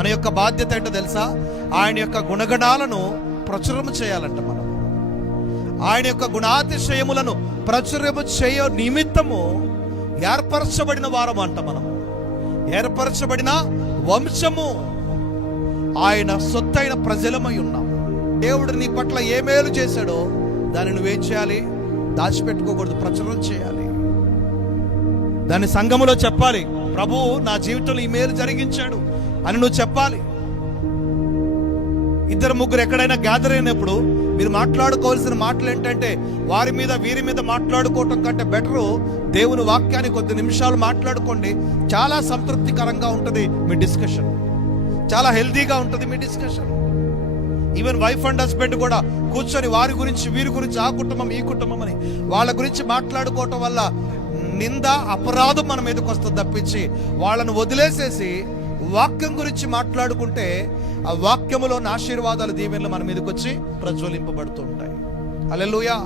మన యొక్క బాధ్యత ఏంటో తెలుసా? ఆయన యొక్క గుణగణాలను ప్రచురం చేయాలంట మనం. ఆయన యొక్క గుణాతిశయములను ప్రచురము చేయ నిమిత్తము ఏర్పరచబడిన వారం అంట మనం. ఏర్పరచబడిన వంశము ఆయన సొత్తైన ప్రజలమై ఉన్నాం. దేవుడు నీ పట్ల ఏ మేలు చేశాడో దాన్ని నువ్వేం చేయాలి? దాచిపెట్టుకోకూడదు ప్రచురం చేయాలి. దాన్ని సంఘములో చెప్పాలి ప్రభు నా జీవితంలో ఈ మేలు జరిగించాడు. అని నువ్వు చెప్పాలి. ఇద్దరు ముగ్గురు ఎక్కడైనా గ్యాదర్ అయినప్పుడు మీరు మాట్లాడుకోవాల్సిన మాటలు ఏంటంటే వారి మీద వీరి మీద మాట్లాడుకోవటం కంటే బెటరు దేవుని వాక్యాన్ని కొద్ది నిమిషాలు మాట్లాడుకోండి. చాలా సంతృప్తికరంగా ఉంటుంది మీ డిస్కషన్ చాలా హెల్దీగా ఉంటుంది మీ discussion even wife and husband కూడా కూర్చొని వారి గురించి వీరి గురించి ఆ కుటుంబం ఈ కుటుంబం అని వాళ్ళ గురించి మాట్లాడుకోవటం వల్ల నింద అపరాధం మన మీదకి వస్తుంది తప్పించి వాళ్ళను వదిలేసేసి వాక్యం గురించి మాట్లాడుకుంటే ఆ వాక్యములోని ఆశీర్వాదాలు దీవెనలు మన మీదకి వచ్చి ప్రజ్వలింపబడుతూ ఉంటాయి అలెలుయా